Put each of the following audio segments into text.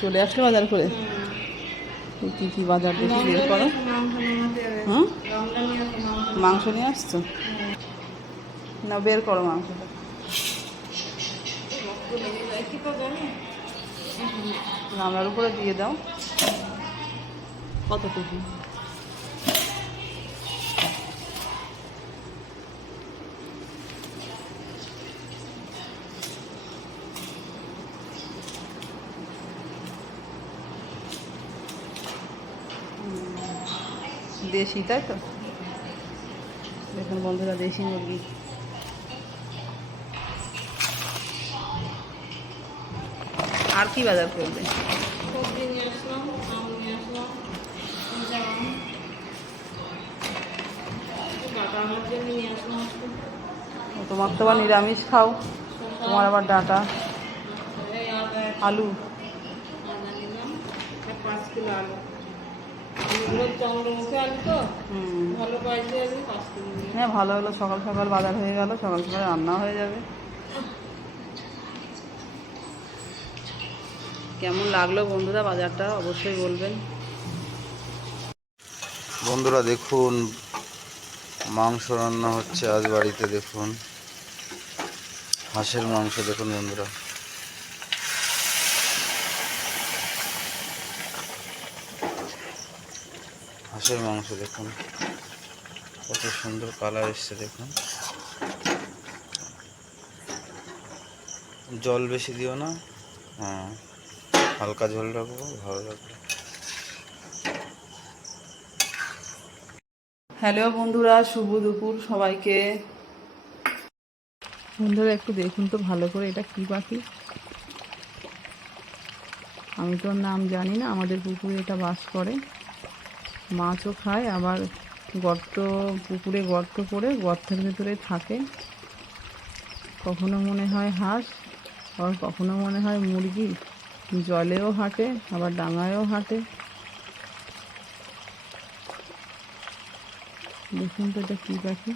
চলে আসলে বাজার করে কি কি বাজার দেখি বের করো। হুম, মাংস নিয়ে আসছো? না, বের করো মাংসটা। গামলার উপরে দিয়ে দাও। কতটুকু? দেশি, তাই তো? দেখুন বন্ধুরা, দেশি মুরগি। আর কি বাজার করবে? তোমার তো আবার নিরামিষ খাও, তোমার আবার ডাটা, আলু। 5 কিলো আলু। চন্দ্রমুখী আলু তো ভালো পাইছে, 5 কিলো। হ্যাঁ, ভালো হলো, সকাল সকাল বাজার হয়ে গেল, সকাল সকাল রান্না হয়ে যাবে। কেমন লাগলো বন্ধুরা বাজারটা অবশ্যই বলবেন। বন্ধুরা দেখুন, মাংস রান্না হচ্ছে আজ বাড়িতে। দেখুন হাঁসের মাংস, দেখুন বন্ধুরা। হাঁসের মাংস দেখুন কত সুন্দর কালার এসছে। দেখুন, জল বেশি দিও না, হ্যাঁ হালকা ঝোল রাখবো, ভালো লাগবে। হ্যালো বন্ধুরা, শুভ দুপুর সবাইকে। বন্ধুরা একটু দেখুন তো ভালো করে, এটা কি পাখি? আমি তো নাম জানি না। আমাদের পুকুরে এটা বাস করে, মাছও খায়, আবার গর্ত, পুকুরে গর্ত করে গর্তের ভেতরে থাকে। কখনো মনে হয় হাঁস, আবার কখনো মনে হয় মুরগি। জলেও হাঁটে, আবার ডাঙায়ও হাঁটে। দেখুন তো এটা কী পাখি।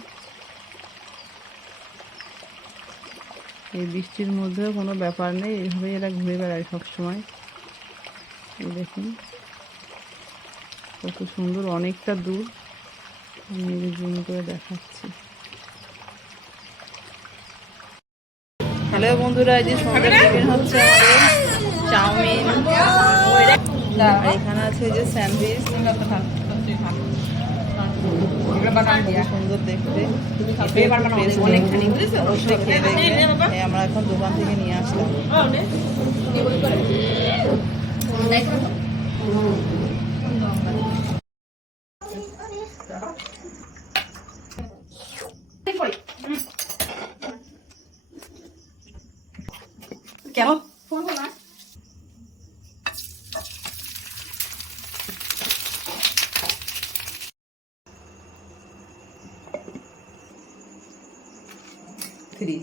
এই বৃষ্টির মধ্যেও কোনো ব্যাপার নেই, এইভাবেই এরা ঘুরে বেড়ায় সবসময়। এই দেখুন কত সুন্দর, অনেকটা দূর। আমি জুম করে দেখাচ্ছি। হ্যালো বন্ধুরা, এই যে সন্ধ্যার টিফিন হচ্ছে আমাদের চাউমিন, আর এখানে আছে যে স্যান্ডউইচ, সুন্দর দেখতে। অবশ্যই খেয়ে দেখবে। আমরা এখন দোকান থেকে নিয়ে আসলাম। কেমন? Three.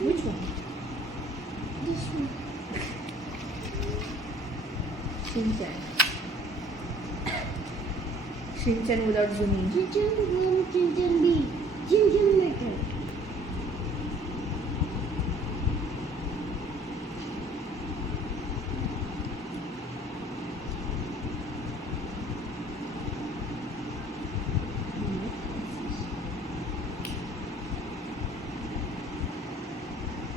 Which one? This one. Shinchan. Shinchan without Jimmy. Chinchan B. Chinchan Little.